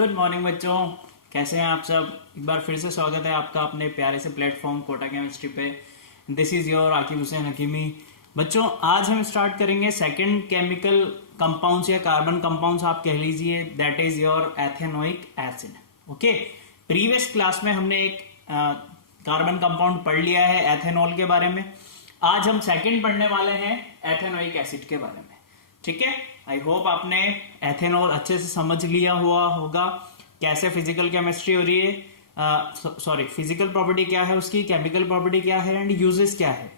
Good morning बच्चों, कैसे हैं आप सब। एक बार फिर से स्वागत है आपका अपने प्यारे से प्लेटफॉर्म कोटा केमिस्ट्री पे। This is your Aqib Hussain Hakimi. बच्चों, आज हम स्टार्ट करेंगे सेकंड केमिकल कंपाउंड्स या कार्बन कंपाउंड्स आप कह लीजिए, that is your ethanoic acid. Okay, previous class में हमने एक कार्बन कंपाउंड पढ़ लिया है एथेनॉल के बारे में। आज हम सेकंड पढ़ने वाले हैं एथेनोइक एसिड के बारे में। ठीक है, आई होप आपने एथेनॉल अच्छे से समझ लिया हुआ होगा, कैसे फिजिकल केमिस्ट्री हो रही है, सॉरी फिजिकल प्रॉपर्टी क्या है उसकी, केमिकल प्रॉपर्टी क्या है एंड यूजेस क्या है।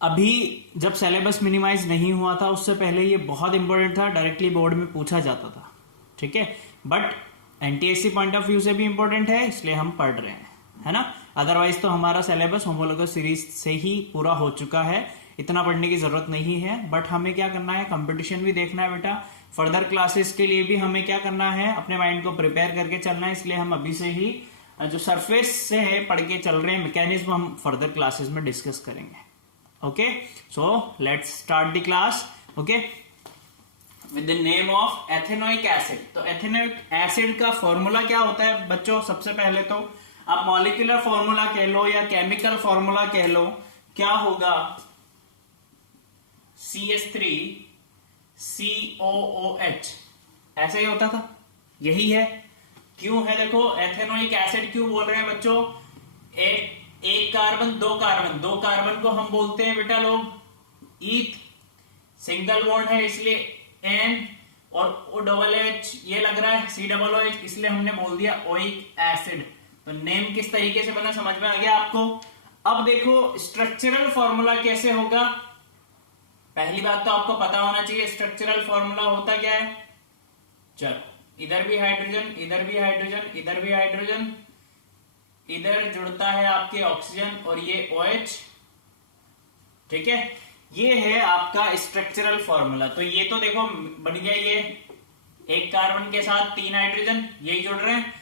अभी जब सिलेबस मिनिमाइज नहीं हुआ था उससे पहले ये बहुत इंपॉर्टेंट था, डायरेक्टली बोर्ड में पूछा जाता था। ठीक है, but NTSC point of view से भी इंपॉर्टेंट है, इसलिए हम पढ़ रहे हैं, है ना। अदरवाइज तो हमारा सिलेबस होमोलोगस सीरीज से ही पूरा हो चुका है, इतना पढ़ने की जरूरत नहीं है। बट हमें क्या करना है, कंपटीशन भी देखना है बेटा, फर्दर क्लासेस के लिए भी हमें क्या करना है, अपने माइंड को प्रिपेयर करके चलना है। इसलिए हम अभी से ही जो सरफेस से है पढ़ के चल रहे हैं, मैकेनिज्म हम फर्दर क्लासेस में डिस्कस करेंगे। Okay, so let's start the class. Okay, with the name of ethanoic acid. तो एथेनोइक एसिड का फॉर्मूला क्या होता है बच्चों? सबसे पहले तो आप मॉलिक्यूलर फॉर्मूला कह लो या केमिकल फॉर्मूला कह लो, क्या होगा? CH3COOH, ऐसे ही होता था, यही है। क्यों है देखो, एथेनोइक एसिड क्यों बोल रहे हैं बच्चों? एक कार्बन दो कार्बन को हम बोलते हैं बेटा लोग ईथ, सिंगल बॉन्ड है इसलिए N, और OH ये लग रहा है COOH, इसलिए हमने बोल दिया ओइक एसिड। तो नेम किस तरीके से बना समझ में आ गया आपको। अब देखो स्ट्रक्चरल फॉर्मूला कैसे होगा। पहली बात तो आपको पता होना चाहिए स्ट्रक्चरल फॉर्मूला होता क्या है। चलो, इधर भी हाइड्रोजन, इधर भी हाइड्रोजन, इधर भी हाइड्रोजन, इधर जुड़ता है आपके ऑक्सीजन और ये OH। ठीक है, ये है आपका स्ट्रक्चरल फॉर्मूला। तो ये तो देखो बन गया, ये एक कार्बन के साथ 3 हाइड्रोजन यही जुड़ रहे हैं।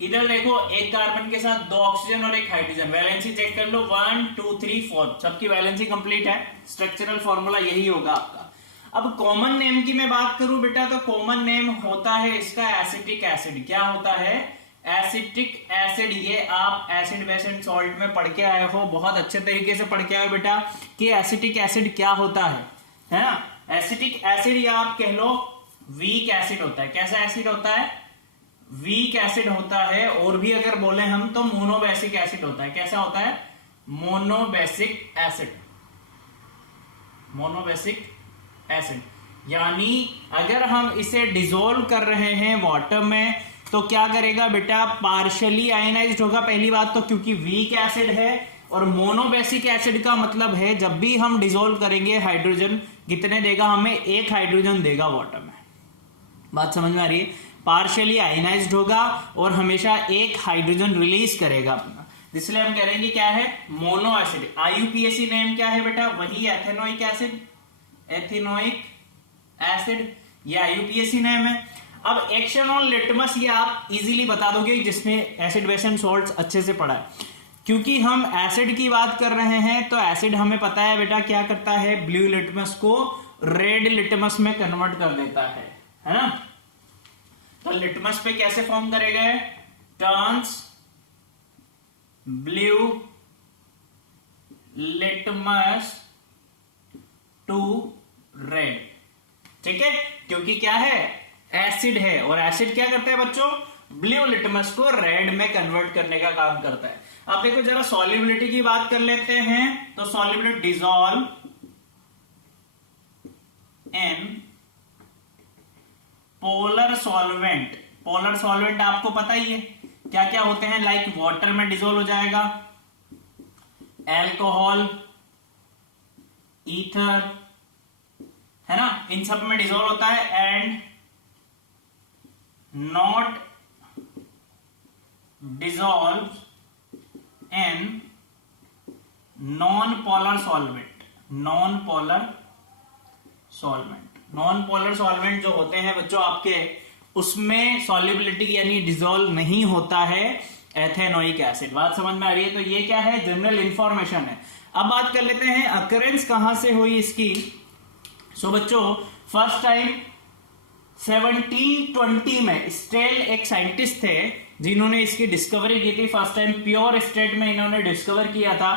इधर देखो एक कार्बन के साथ 2 ऑक्सीजन और 1 हाइड्रोजन, वैलेंसी चेक कर लो 1 2 3 4, सबकी वैलेंसी कंप्लीट है। स्ट्रक्चरल फॉर्मूला यही होगा आपका। अब कॉमन नेम की मैं बात करूं बेटा, तो कॉमन नेम होता है इसका एसिटिक एसिड। क्या होता है? Acetic acid. ये आप एसिड बेस एंड सॉल्ट में पढ़ के आए हो, बहुत अच्छे तरीके से पढ़ के आए हो बेटा कि एसिटिक एसिड क्या होता है ना। एसिटिक एसिड या आप कह लो वीक एसिड होता है। कैसा एसिड होता है? वीक एसिड होता है। और भी अगर बोले हम तो मोनोबेसिक एसिड होता है। कैसा होता है? Monobasic acid. मोनोबेसिक एसिड यानी अगर हम इसे डिसॉल्व कर रहे हैं वाटर में तो क्या करेगा बेटा? पार्शियली आयनाइज्ड होगा। पहली बात तो क्योंकि वीक एसिड है, और मोनोबेसिक एसिड का मतलब है जब भी हम डिसॉल्व करेंगे हाइड्रोजन कितने देगा हमें? 1 हाइड्रोजन देगा वाटर में। बात समझ में आ रही है? पार्शियली आयनाइज्ड होगा और हमेशा 1 हाइड्रोजन रिलीज करेगा अपना, इसलिए हम कह रहे हैं कि क्या है? Mono acid. IUPAC नेम क्या है बेटा? वही एथेनोइक एसिड। एथेनोइक एसिड ये IUPAC नेम है। अब एक्शन ऑन लिटमस ये आप इजीली बता दोगे जिसमें एसिड बेस एंड सॉल्ट्स अच्छे से पढ़ा है। क्योंकि हम एसिड की बात कर रहे हैं तो एसिड हमें पता है बेटा क्या करता है? ब्लू लिटमस को रेड लिटमस में कन्वर्ट कर देता है ना। तो लिटमस पे कैसे फॉर्म करेगा? Turns blue litmus to red. ठीक है, क्योंकि क्या है? एसिड है, और एसिड क्या करता है बच्चों? ब्लू लिटमस को रेड में कन्वर्ट करने का काम करता है। अब देखो जरा सॉल्युबिलिटी की बात कर लेते हैं। तो solubility dissolve in polar solvent. Polar solvent आपको पता ही है क्या क्या होते हैं, लाइक वाटर में डिसॉल्व हो जाएगा, एल्कोहल, ईथर, है ना, इन सब में डिसॉल्व होता है। And not dissolve in non polar solvent. Non polar solvent, non polar solvent जो होते हैं बच्चों आपके, उसमें सॉल्युबिलिटी यानी डिसॉल्व नहीं होता है एथेनोइक एसिड। बात समझ में आ रही है? तो ये क्या है? जनरल इंफॉर्मेशन है। अब बात कर लेते हैं अकरेंस कहां से हुई इसकी। सो बच्चों फर्स्ट टाइम 1720 में स्टेल एक साइंटिस्ट थे जिन्होंने इसकी डिस्कवरी की थी। फर्स्ट टाइम प्योर स्टेट में इन्होंने डिस्कवर किया था।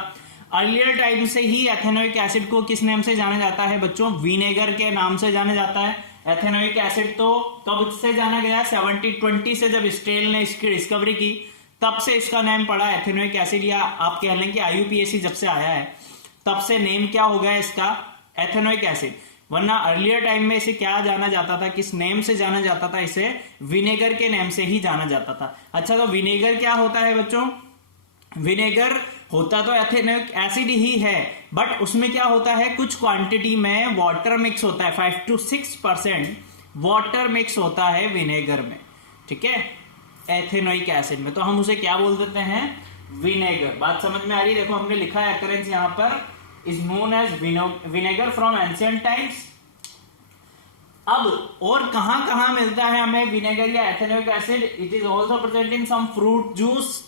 अर्लियर टाइम से ही एथेनोइक एसिड को किस नाम से जाना जाता है बच्चों? विनेगर के नाम से जाना जाता है। एथेनोइक एसिड तो कब से जाना गया? 1720 से, जब स्टेल ने इसकी डिस्कवरी की तब से इसका नाम पड़ा एथेनोइक एसिड, या आप कह लें कि IUPAC जब से आया है तब से नेम क्या हो गया इसका? Ethanoic acid. वरना अर्लियर टाइम में इसे क्या जाना जाता था, किस नेम से जाना जाता था? इसे विनेगर के नेम से ही जाना जाता था। अच्छा, तो विनेगर क्या होता है बच्चों? विनेगर होता तो एथेनोइक एसिड ही है, बट उसमें क्या होता है, कुछ क्वांटिटी में वाटर मिक्स होता है। 5 to 6% वाटर मिक्स होता है विनेगर में, ठीक है, एथेनोइक एसिड में। तो हम उसे क्या बोल देते हैं? विनेगर। बात समझ में आ रही है? देखो हमने लिखा है अकरेंस यहां पर, is known as vinegar from ancient times. अब और कहां कहां मिलता है हमें विनेगर या ethanoic acid? It is also present in some fruit juice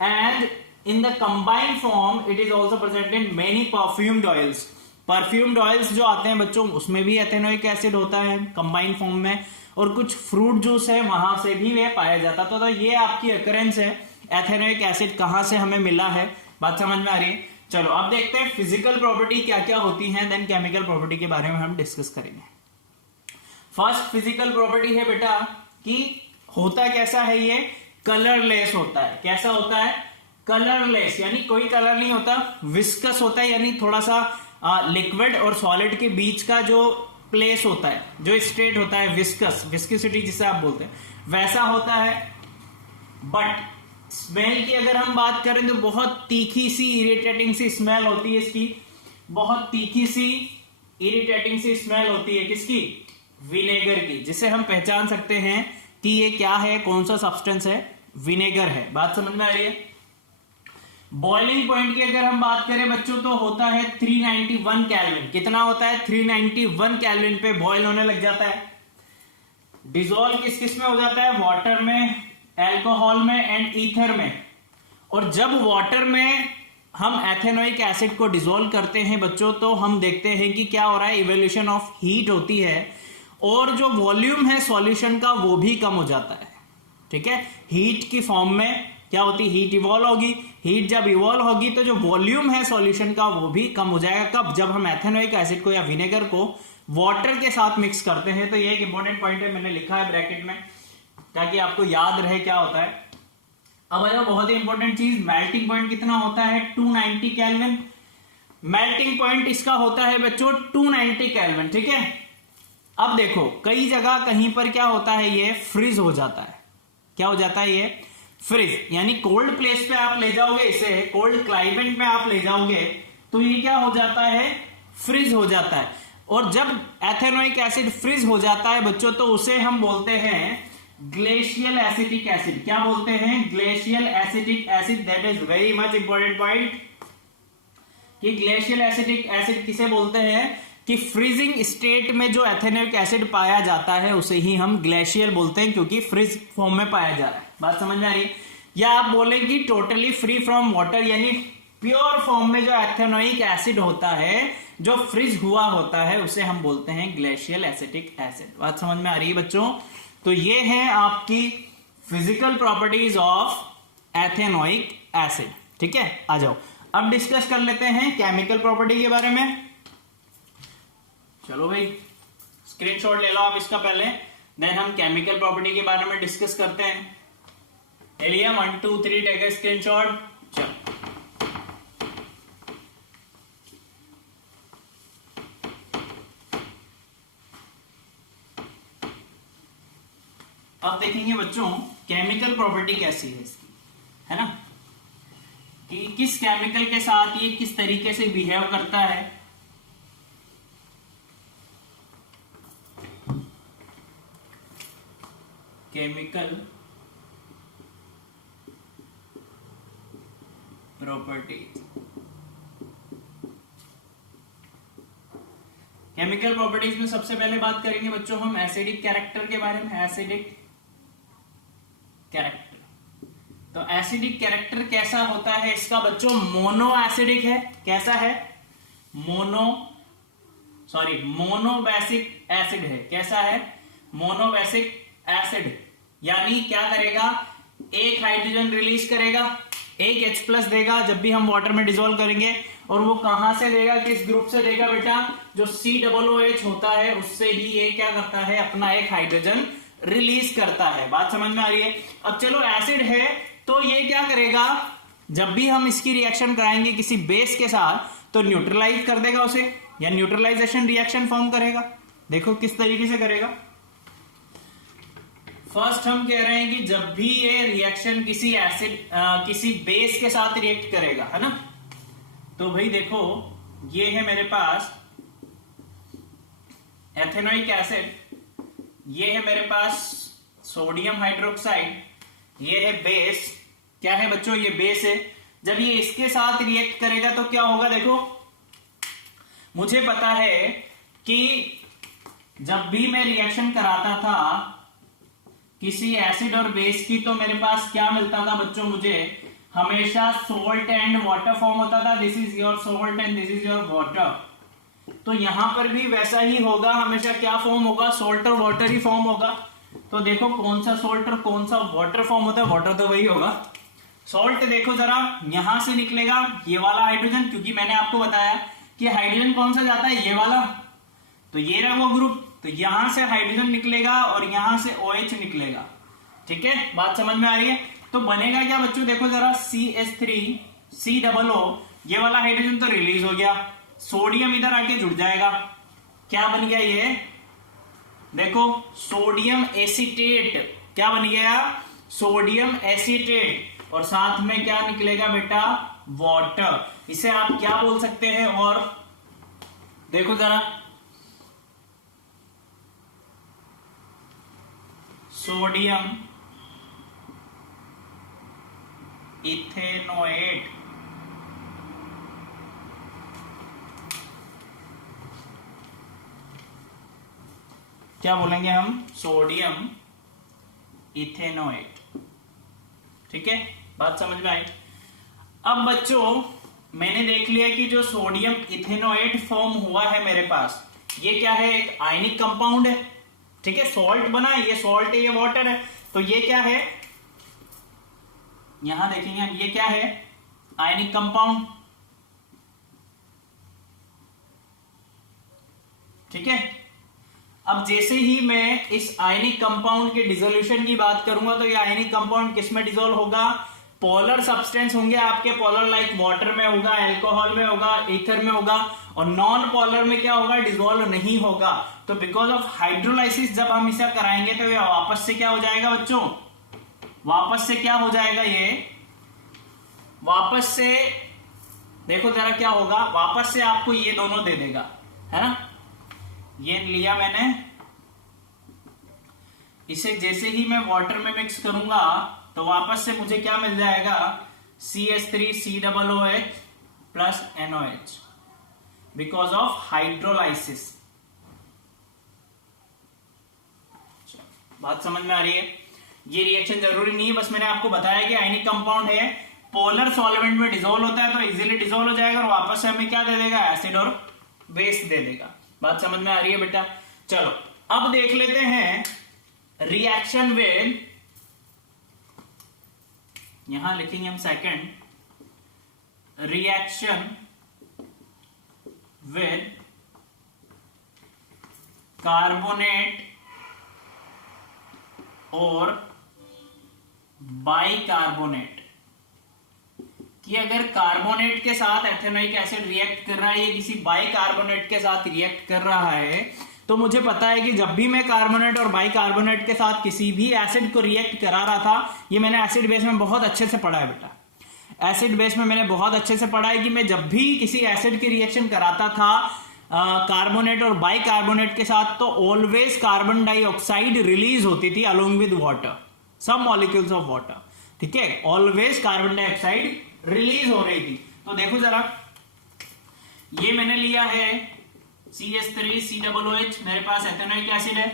and in the combined form it is also present in many perfumed oils. Perfumed oils जो आते हैं बच्चों उसमें भी एथेनोइक एसिड होता है कंबाइंड फॉर्म में, और कुछ फ्रूट जूस है वहां से भी वह पाया जाता था। तो ये आपकी अकरेंस है, एथेनोइक एसिड कहां से हमें मिला है। बात समझ में आ रही है? चलो अब देखते हैं फिजिकल प्रॉपर्टी क्या क्या होती है, देन केमिकल प्रॉपर्टी के बारे में हम डिस्कस करेंगे। फर्स्ट फिजिकल प्रॉपर्टी है बेटा कि होता कैसा है ये? कलरलेस होता है। कैसा होता है? कलरलेस, यानी कोई कलर नहीं होता। विस्कस होता है, यानी थोड़ा सा लिक्विड और सॉलिड के बीच का जो प्लेस होता है, जो स्टेट होता है, विस्कस, विस्कोसिटी जिसे आप बोलते हैं, वैसा होता है। बट स्मेल की अगर हम बात करें तो बहुत तीखी सी इरिटेटिंग सी स्मेल होती है इसकी, बहुत तीखी सी इरिटेटिंग सी स्मेल होती है किसकी? विनेगर की, जिसे हम पहचान सकते हैं कि ये क्या है, कौन सा सब्सटेंस है? विनेगर है। बात समझ में आ रही है? बॉइलिंग पॉइंट की अगर हम बात करें बच्चों तो होता है 391 केल्विन। कितना होता है? 391 केल्विन पे बॉयल होने लग जाता है। डिसॉल्व किस किस में हो जाता है? वाटर में, एल्कोहल में एंड ईथर में। और जब वाटर में हम एथेनोइक एसिड को डिसॉल्व करते हैं बच्चों तो हम देखते हैं कि क्या हो रहा है? इवोल्यूशन ऑफ हीट होती है, और जो वॉल्यूम है सॉल्यूशन का वो भी कम हो जाता है, ठीक है। हीट की फॉर्म में क्या होती है? हीट इवॉल्व होगी। हीट जब इवॉल्व होगी तो जो वॉल्यूम है सॉल्यूशन का वो भी कम हो जाएगा। कब? जब हम एथेनोइक एसिड को या विनेगर को वाटर के साथ मिक्स करते हैं। तो ये एक इंपॉर्टेंट पॉइंट है, मैंने लिखा है ब्रैकेट में ताकि आपको याद रहे क्या होता है। अब आया बहुत ही इंपॉर्टेंट चीज, मेल्टिंग पॉइंट कितना होता है? 290 केल्विन। मेल्टिंग पॉइंट इसका होता है बच्चों 290 केल्विन, ठीक है। अब देखो कई जगह कहीं पर क्या होता है? ये फ्रीज हो जाता है। क्या हो जाता है? ये फ्रीज, यानी कोल्ड प्लेस पे आप ले जाओगे इसे, कोल्ड क्लाइमेट में आप ले जाओगे तो ये क्या हो जाता है? फ्रीज हो जाता है। और जब एथेनोइक एसिड फ्रीज हो जाता है बच्चों तो उसे हम बोलते हैं ग्लेशियल एसिटिक एसिड। क्या बोलते हैं? Glacial acetic acid. That is very much important point कि ग्लेशियल एसिटिक एसिड किसे बोलते हैं? कि फ्रीजिंग स्टेट में जो एथेनोइक एसिड पाया जाता है उसे ही हम ग्लेशियल बोलते हैं, क्योंकि फ्रीज फॉर्म में पाया जा रहा है। बात समझ में आ रही है? या आप बोले कि टोटली फ्री फ्रॉम वाटर, यानी प्योर फॉर्म में जो एथेनोइक एसिड होता है जो फ्रीज हुआ होता है उसे हम बोलते हैं ग्लेशियल एसिटिक एसिड। बात समझ में आ रही है बच्चों? तो ये है आपकी physical properties of ethanoic acid, ठीक है। आ जाओ अब डिस्कस कर लेते हैं केमिकल प्रॉपर्टी के बारे में। चलो भाई स्क्रीनशॉट ले लो आप इसका पहले, देन हम केमिकल प्रॉपर्टी के बारे में डिस्कस करते हैं। ले लिया? 1 2 3 टेक अ स्क्रीनशॉट। चलो अब देखेंगे बच्चों केमिकल प्रॉपर्टी कैसी है इसकी, है ना, कि किस केमिकल के साथ ये किस तरीके से बिहेव करता है। केमिकल प्रॉपर्टीज, केमिकल प्रॉपर्टीज में सबसे पहले बात करेंगे बच्चों हम एसिडिक कैरेक्टर के बारे में। एसिडिक कैरेक्टर, तो एसिडिक कैरेक्टर कैसा होता है इसका बच्चों? मोनो एसिडिक है। कैसा है? मोनोबेसिक एसिड है। कैसा है? मोनोबेसिक एसिड, यानी क्या करेगा, एक हाइड्रोजन रिलीज करेगा, एक H+ देगा जब भी हम वाटर में डिसॉल्व करेंगे, और वो कहां से देगा, किस ग्रुप से देगा बेटा, जो COOH होता है उससे ही ये क्या करता है, अपना एक हाइड्रोजन रिलीज करता है। बात समझ में आ रही है। अब चलो एसिड है तो ये क्या करेगा, जब भी हम इसकी रिएक्शन कराएंगे किसी बेस के साथ तो न्यूट्रलाइज कर देगा उसे, या न्यूट्रलाइजेशन रिएक्शन फॉर्म करेगा। देखो किस तरीके से करेगा। फर्स्ट हम कह रहे हैं कि जब भी ये रिएक्शन किसी एसिड किसी बेस के साथ रिएक्ट करेगा, है ना, तो भाई देखो ये है मेरे पास एथेनोइक एसिड, ये है मेरे पास सोडियम हाइड्रोक्साइड, ये है बेस। क्या है बच्चों, ये बेस है। जब ये इसके साथ रिएक्ट करेगा तो क्या होगा, देखो मुझे पता है कि जब भी मैं रिएक्शन कराता था किसी एसिड और बेस की तो मेरे पास क्या मिलता था बच्चों, मुझे हमेशा सोल्ट एंड वाटर फॉर्म होता था। This is your salt and this is your water. तो यहां पर भी वैसा ही होगा, हमेशा क्या फॉर्म होगा, सोल्ट और वाटर ही फॉर्म होगा। तो देखो कौन सा सोल्ट और कौन सा वाटर फॉर्म होता है, वाटर तो वही होगा। सोल्ट देखो जरा, यहां से निकलेगा ये वाला हाइड्रोजन, क्योंकि मैंने आपको बताया कि हाइड्रोजन कौन सा जाता है, ये वाला, तो ये रहा वो ग्रुप, तो यहां से हाइड्रोजन निकलेगा और यहां से OH निकलेगा। ठीक है, बात समझ में आ रही है। तो बनेगा क्या बच्चों, देखो जरा CH3COO, ये वाला हाइड्रोजन तो रिलीज हो गया, सोडियम इधर आके जुड़ जाएगा। क्या बन गया ये, देखो सोडियम एसीटेट, क्या बन गया, सोडियम एसीटेट, और साथ में क्या निकलेगा बेटा, वाटर। इसे आप क्या बोल सकते हैं, और देखो जरा सोडियम इथेनोएट, क्या बोलेंगे हम, सोडियम इथेनोएट। ठीक है, बात समझ में आई। अब बच्चों मैंने देख लिया कि जो सोडियम इथेनोएट फॉर्म हुआ है मेरे पास, ये क्या है, एक आयनिक कंपाउंड है। ठीक है, सॉल्ट बना है, ये सॉल्ट है, ये वाटर है, तो ये क्या है, यहां देखेंगे हम, ये क्या है, आयनिक कंपाउंड। ठीक है, अब जैसे ही मैं इस आयनिक कंपाउंड के डिसोल्यूशन की बात करूंगा तो ये आयनिक कंपाउंड किस में डिसोल्व होगा, पोलर सब्सटेंस होंगे आपके, पोलर लाइक वाटर में होगा, अल्कोहल में होगा, ईथर में होगा, और नॉन पोलर में क्या होगा, डिसॉल्व नहीं होगा। तो बिकॉज ऑफ हाइड्रोलाइसिस जब हम इसे कराएंगे तो ये वापस से क्या हो जाएगा बच्चों, वापस से क्या हो जाएगा, ये वापस से देखो जरा क्या होगा, वापस से आपको ये दोनों दे देगा, है ना। ये लिया मैंने, इसे जैसे ही मैं वाटर में मिक्स करूंगा तो वापस से मुझे क्या मिल जाएगा, CH3COOH plus NOH, because of hydrolysis. बात समझ में आ रही है। ये रिएक्शन जरूरी नहीं है, बस मैंने आपको बताया कि आयनिक कंपाउंड है, पोलर सॉल्वेंट में डिसॉल्व होता है तो इजीली डिसॉल्व हो जाएगा और वापस से हमें क्या दे देगा, एसिड और बेस दे देगा। बात समझ में आ रही है बेटा। चलो अब देख लेते हैं रिएक्शन विद, यहां लिखेंगे हम सेकंड, रिएक्शन विद कार्बोनेट और बाइकार्बोनेट, कि अगर कार्बोनेट के साथ एथेनोइक एसिड रिएक्ट कर रहा है, ये किसी बाइकार्बोनेट के साथ रिएक्ट कर रहा है, तो मुझे पता है कि जब भी मैं कार्बोनेट और बाइकार्बोनेट के साथ किसी भी एसिड को रिएक्ट करा रहा था, ये मैंने एसिड बेस में बहुत अच्छे से पढ़ा है बेटा, एसिड बेस में मैंने बहुत अच्छे से पढ़ा है कि मैं जब भी किसी एसिड की रिएक्शन कराता था कार्बोनेट और बाइकार्बोनेट के साथ, तो ऑलवेज कार्बन डाइऑक्साइड रिलीज होती थी अलोंग विद वाटर, सब मॉलिक्यूल्स ऑफ वाटर। ठीक है, ऑलवेज कार्बन डाइऑक्साइड रिलीज हो रही थी। तो देखो जरा, ये मैंने लिया है CH3COOH, मेरे पास एथेनोइक एसिड है,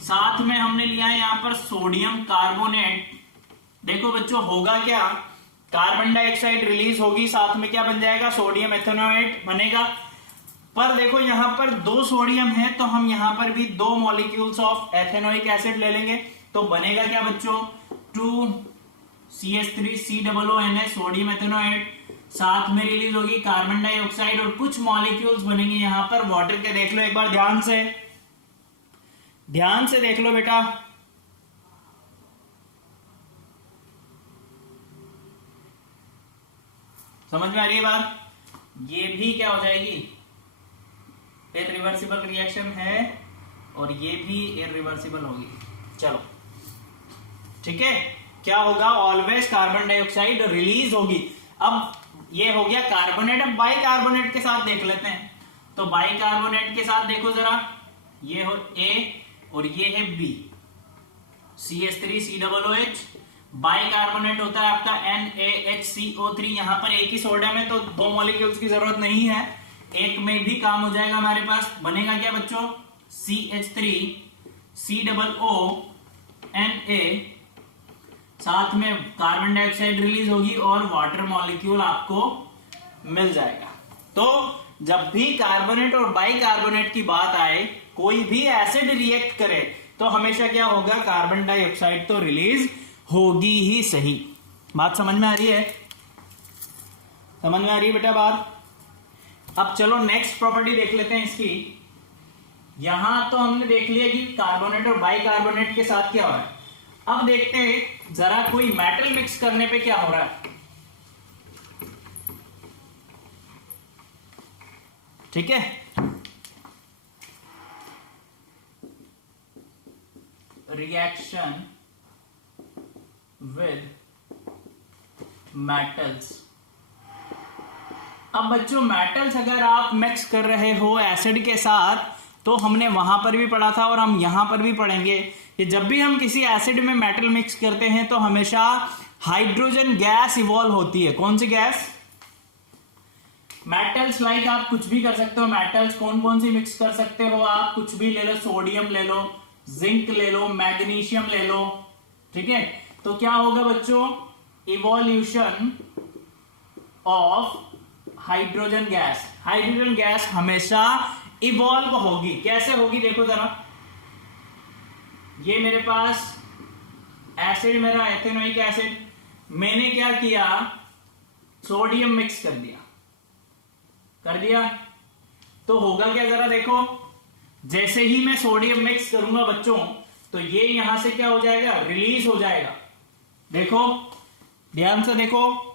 साथ में हमने लिया है यहां पर सोडियम कार्बोनेट। देखो बच्चों होगा क्या, कार्बन डाइऑक्साइड रिलीज होगी, साथ में क्या बन जाएगा, सोडियम एथेनोएट बनेगा। पर देखो यहां पर 2 सोडियम है तो हम यहां पर भी 2 मॉलिक्यूल्स ऑफ एथेनोइक एसिड ले लेंगे। तो बनेगा क्या बच्चों, 2CH3COONS सोडियम एथेनोएट, साथ में रिलीज होगी कार्बन डाइऑक्साइड और कुछ मॉलिक्यूल्स बनेंगे यहां पर वाटर के। देख लो एक बार ध्यान से देख लो बेटा। समझ में आ रही है बात? ये भी क्या हो जाएगी, इरिवर्सिबल रिएक्शन है और ये भी इरिवर्सिबल होगी। चलो ठीक है, क्या होगा, ऑलवेज कार्बन डाइऑक्साइड रिलीज होगी। अब ये हो गया कार्बोनेट। अब बाइकार्बोनेट के साथ देख लेते हैं। तो बाइकार्बोनेट के साथ देखो जरा, ये हो A और ये है B, CH3COOH। बाइकार्बोनेट होता है आपका NaHCO3। यहां पर एक ही सोडियम है तो 2 मॉलिक्यूल्स की जरूरत नहीं है, एक में भी काम हो जाएगा हमारे पास। बनेगा क्या बच्चों, CH3COONA, साथ में कार्बन डाइऑक्साइड रिलीज होगी और वाटर मॉलिक्यूल आपको मिल जाएगा। तो जब भी कार्बोनेट और बाइकार्बोनेट की बात आए, कोई भी एसिड रिएक्ट करे तो हमेशा क्या होगा, कार्बन डाइऑक्साइड तो रिलीज होगी ही सही। बात समझ में आ रही है? समझ में आ रही है बेटा बात? अब चलो नेक्स्ट प्रॉपर्टी देख लेते हैं इसकी। यहां तो हमने देख लिया कि कार्बोनेट और बाइकार्बोनेट के साथ क्या हो रहा है। अब देखते हैं जरा कोई मेटल मिक्स करने पे क्या हो रहा है। ठीक है, रिएक्शन विद मेटल्स। अब बच्चों मेटल्स अगर आप मिक्स कर रहे हो एसिड के साथ, तो हमने वहां पर भी पढ़ा था और हम यहां पर भी पढ़ेंगे कि जब भी हम किसी एसिड में मेटल मिक्स करते हैं तो हमेशा हाइड्रोजन गैस इवॉल्व होती है। कौन सी गैस? मेटल्स लाइक आप कुछ भी कर सकते हो। मेटल्स कौन कौन सी मिक्स कर सकते हो आप, कुछ भी ले लो, सोडियम ले लो, जिंक ले लो, मैग्नीशियम ले लो। ठीक है, तो क्या होगा बच्चों, evolution of hydrogen gas. Hydrogen gas हमेशा इवॉल्व होगी। कैसे होगी देखो जरा, ये मेरे पास एसिड, मेरा एथेनोइक एसिड, मैंने क्या किया, सोडियम मिक्स कर दिया तो होगा क्या जरा देखो, जैसे ही मैं सोडियम मिक्स करूंगा बच्चों तो ये यहां से क्या हो जाएगा, रिलीज हो जाएगा। देखो ध्यान से देखो,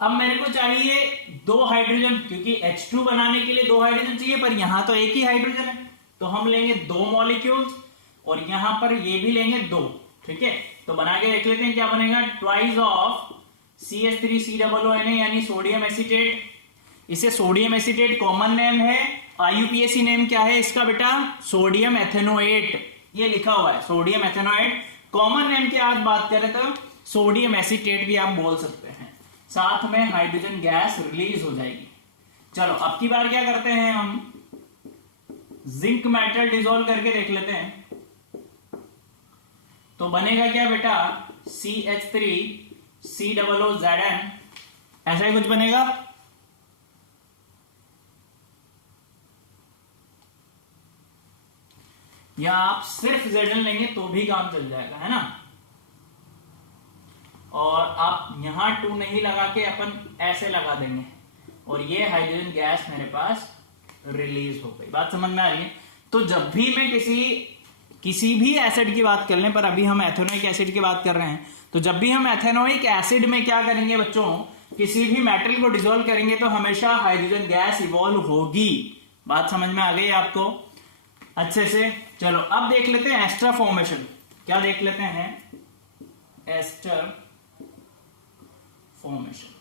अब मेरे को चाहिए 2 हाइड्रोजन, क्योंकि H2 बनाने के लिए 2 हाइड्रोजन चाहिए, पर यहां तो एक ही हाइड्रोजन है तो हम लेंगे 2 मॉलिक्यूल्स और यहां पर ये भी लेंगे 2। ठीक है, तो बना के देख लेते हैं क्या बनेगा, ट्वाइस ऑफ CH3COONA यानी सोडियम एसीटेट। इसे सोडियम एसीटेट कॉमन नेम है, IUPAC नेम क्या है इसका बेटा, सोडियम एथेनोएट, ये लिखा हुआ है सोडियम एथेनोएट। कॉमन नेम की आज बात करें तो सोडियम एसीटेट भी आप बोल सकते हैं। साथ में हाइड्रोजन गैस रिलीज हो जाएगी। चलो अब की बार क्या करते हैं, हम जिंक मेटल डिसॉल्व करके देख लेते हैं। तो बनेगा क्या बेटा, CH3COOZN, ऐसा ही कुछ बनेगा। या आप सिर्फ Zn लेंगे तो भी काम चल जाएगा, है ना। और आप यहां 2 नहीं लगा के अपन ऐसे लगा देंगे और ये हाइड्रोजन गैस मेरे पास रिलीज हो गई। बात समझ में आ रही है? तो जब भी मैं किसी भी एसिड की बात कर लें, पर अभी हम एथेनोइक एसिड की बात कर रहे हैं, तो जब भी हम एथेनोइक एसिड में क्या करेंगे बच्चों, किसी भी मेटल को डिसॉल्व करेंगे तो हमेशा हाइड्रोजन गैस इवॉल्व होगी। बात समझ में आ गई आपको अच्छे से? चलो अब देख लेते हैं एस्टर फॉर्मेशन। क्या देख लेते हैं, एस्टर फॉर्मेशन।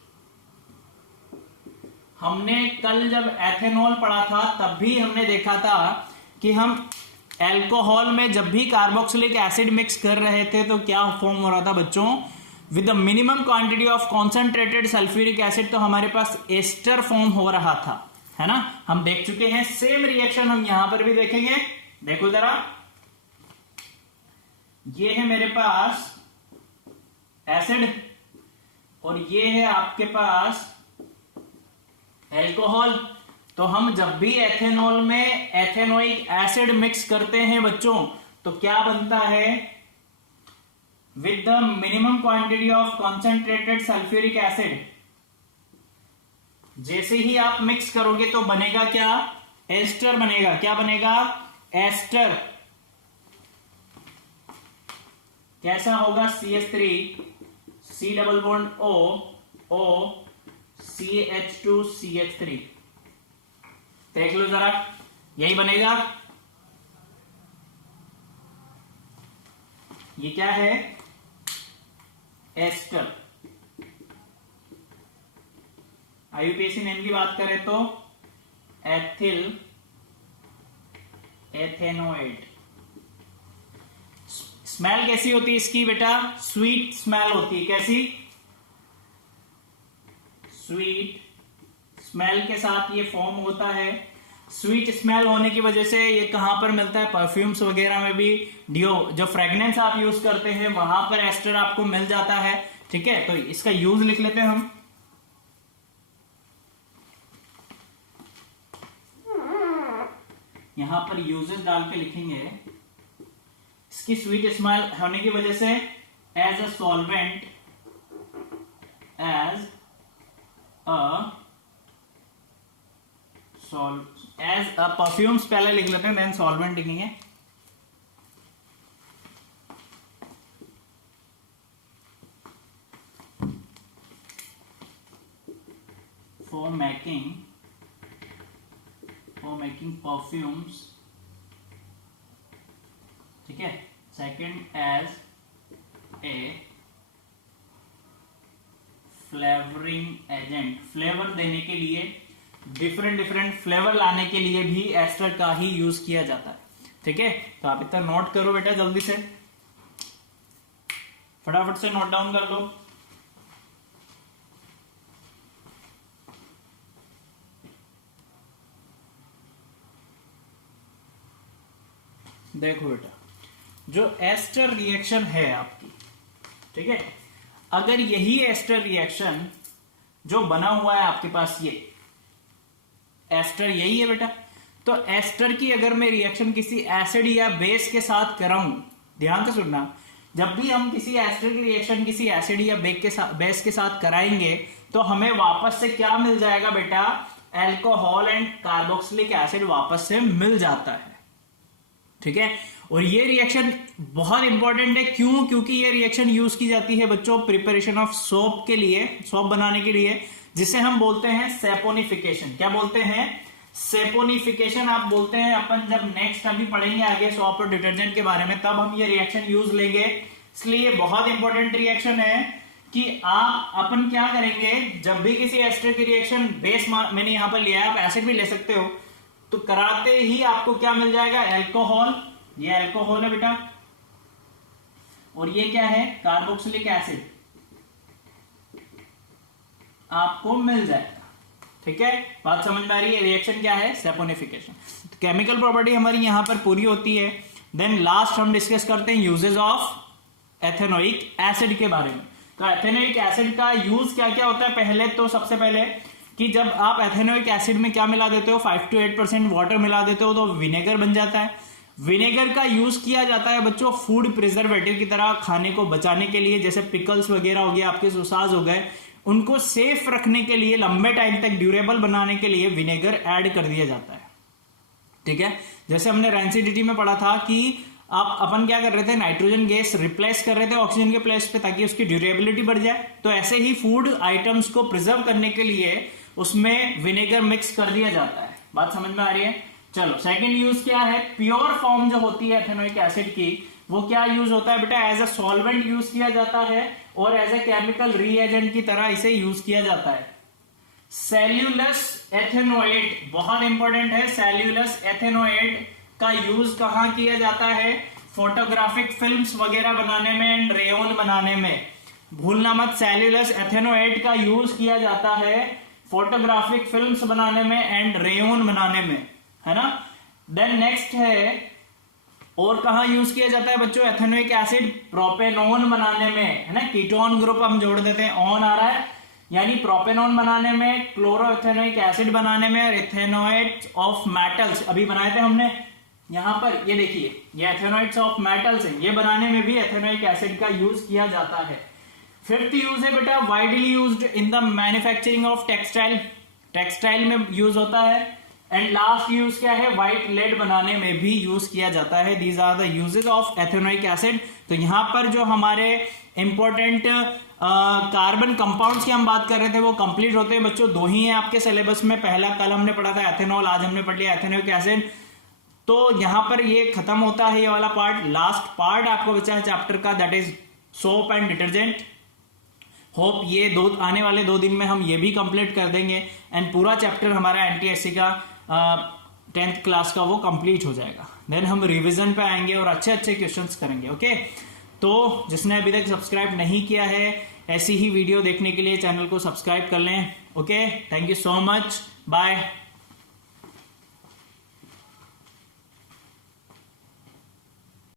हमने कल जब एथेनॉल पढ़ा था तब भी हमने देखा था कि हम एल्कोहल में जब भी कार्बोक्सिलिक एसिड मिक्स कर रहे थे तो क्या फॉर्म हो रहा था बच्चों, with the minimum quantity of concentrated sulphuric acid, तो हमारे पास एस्टर फॉर्म हो रहा था, है ना। हम देख चुके हैं, सेम रिएक्शन हम यहां पर भी देखेंगे। देखो जरा, ये है मेरे पास एसिड और ये है आपके पास एल्कोहल। तो हम जब भी एथेनॉल में एथेनोइक एसिड मिक्स करते हैं बच्चों, तो क्या बनता है, with the minimum quantity of concentrated sulphuric acid, जैसे ही आप मिक्स करोगे तो बनेगा क्या, एस्टर बनेगा। क्या बनेगा, एस्टर। कैसा होगा, CH3 C double bond O CH2 CH3। देख लो जरा, यही बनेगा। ये क्या है, एस्टर। IUPAC नेम की बात करें तो एथिल एथेनोएट। स्मेल कैसी होती है इसकी बेटा, स्वीट स्मेल होती है। कैसी, स्वीट स्मेल के साथ ये फॉर्म होता है। स्वीट स्मेल होने की वजह से ये कहां पर मिलता है, परफ्यूम्स वगैरह में भी, जो फ्रेग्रेंस आप यूज करते हैं वहां पर एस्टर आपको मिल जाता है। ठीक है, तो इसका यूज लिख लेते हैं हम। यहां पर यूजेस डाल के लिखेंगे, इसकी स्वीट स्मेल होने की वजह से as a solvent, as a perfumes पहले लिख लेते हैं, देन सॉल्वेंट लिखेंगे। For making perfumes. ठीक है, second as a flavouring agent, flavour देने के लिए, डिफरेंट फ्लेवर लाने के लिए भी एस्टर का ही यूज किया जाता है। ठीक है, तो आप इतना नोट करो बेटा, जल्दी से फटाफट से नोट डाउन कर लो। देखो बेटा, जो एस्टर रिएक्शन है आपकी, ठीक है, अगर यही एस्टर रिएक्शन जो बना हुआ है आपके पास, ये एस्टर यही है बेटा, तो एस्टर की अगर मैं रिएक्शन किसी एसिड या बेस के साथ कराऊं, ध्यान से सुनना, जब भी हम किसी एस्टर की रिएक्शन किसी एसिड या बेस के साथ कराएंगे तो हमें वापस से क्या मिल जाएगा बेटा, एल्कोहल एंड कार्बोक्सिलिक एसिड वापस से मिल जाता है। ठीक है, और ये रिएक्शन बहुत इंपॉर्टेंट है। क्यों, क्योंकि ये रिएक्शन यूज की जाती है बच्चों प्रिपरेशन ऑफ सोप के लिए, सोप बनाने के लिए, जिसे हम बोलते हैं सेपोनिफिकेशन। क्या बोलते हैं, सेपोनिफिकेशन आप बोलते हैं। अपन जब नेक्स्ट अभी पढ़ेंगे आगे सोप और डिटर्जेंट के बारे में, तब हम ये रिएक्शन यूज लेंगे। इसलिए बहुत इंपॉर्टेंट रिएक्शन है कि आप अपन क्या करेंगे, जब भी किसी एस्टर की रिएक्शन, बेस मैंने यहां पर लिया है, आप एसिड भी ले सकते हो, तो कराते ही आपको क्या मिल जाएगा, एल्कोहल। ये एल्कोहल है बेटा, और ये क्या है, कार्बोक्सिलिक एसिड आपको मिल जाएगा। ठीक है, बात समझ में आ रही है। रिएक्शन क्या है, सेपोनिफिकेशन। तो केमिकल प्रॉपर्टी हमारी यहां पर पूरी होती है। देन लास्ट हम डिस्कस करते हैं यूजेस ऑफ एथेनोइक एसिड के बारे में। तो एथेनोइक एसिड का यूज क्या क्या होता है, पहले तो सबसे पहले कि जब आप एथेनोइक एसिड में क्या मिला देते हो, 5 to 8% वाटर मिला देते हो तो विनेगर बन जाता है। विनेगर का यूज किया जाता है बच्चों फूड प्रिजर्वेटिव की तरह, खाने को बचाने के लिए, जैसे पिकल्स वगैरह हो गए, आपके सोसाज हो गए, उनको सेफ रखने के लिए, लंबे टाइम तक ड्यूरेबल बनाने के लिए विनेगर ऐड कर दिया जाता है। ठीक है, जैसे हमने रैंसिडिटी में पढ़ा था कि आप अपन क्या कर रहे थे, नाइट्रोजन गैस रिप्लेस कर रहे थे ऑक्सीजन के प्लेस पे ताकि उसकी ड्यूरेबिलिटी बढ़ जाए। तो ऐसे ही फूड आइटम्स को प्रिजर्व करने के लिए उसमें विनेगर मिक्स कर दिया जाता है। बात समझ में आ रही है। चलो, सेकंड यूज क्या है, प्योर फॉर्म जो होती है एथेनोइक एसिड की, वो क्या यूज होता है बेटा, एज अ सॉल्वेंट यूज किया जाता है और एज ए केमिकल रीएजेंट की तरह इसे यूज किया जाता है। सेल्यूलस एथेनोएट बहुत इंपॉर्टेंट है। सेल्यूलस एथेनोएट का यूज कहां किया जाता है, फोटोग्राफिक फिल्म्स वगैरह बनाने में एंड रेयन बनाने में। भूलना मत, सेल्यूलस एथेनोएट का यूज किया जाता है फोटोग्राफिक फिल्म्स बनाने में एंड रेयन बनाने में, है ना। देन नेक्स्ट है, और कहां यूज किया जाता है बच्चों एथेनोइक एसिड, प्रोपेनोन बनाने में, है ना। कीटोन ग्रुप हम जोड़ देते हैं, ऑन आ रहा है, यानी प्रोपेनॉन बनाने में, क्लोरोएथेनोइक एसिड बनाने में और एथेनोएट्स ऑफ मेटल्स अभी बनाए थे हमने, यहां पर ये देखिए ये एथेनोएट्स ऑफ मेटल्स है, ये बनाने में भी एथेनोइक एसिड का यूज किया जाता है। फिफ्थ यूज है बेटा widely used in the manufacturing of textile, textile में यूज होता है। एंड लास्ट यूज क्या है, व्हाइट लेड बनाने में भी यूज किया जाता है। These are the uses of ethanoic acid. तो यहां पर जो हमारे इंपॉर्टेंट कार्बन कंपाउंड्स की हम बात कर रहे थे वो कंप्लीट होते हैं बच्चों। दो ही हैं आपके सिलेबस में, पहला कल हमने पढ़ा था एथेनॉल, आज हमने पढ़ लिया एथेनोइक एसिड। तो यहां पर ये खत्म होता है ये वाला पार्ट। लास्ट पार्ट आपको बचा है चैप्टर का, that is soap and detergent. Hope ये आने वाले 2 दिन में हम ये भी कंप्लीट कर देंगे एंड पूरा चैप्टर हमारा एनटीएससी का 10th क्लास का वो कंप्लीट हो जाएगा। देन हम रिवीजन पे आएंगे और अच्छे अच्छे क्वेश्चंस करेंगे। ओके, तो जिसने अभी तक सब्सक्राइब नहीं किया है ऐसी ही वीडियो देखने के लिए चैनल को सब्सक्राइब कर लें। Okay, thank you so much, bye.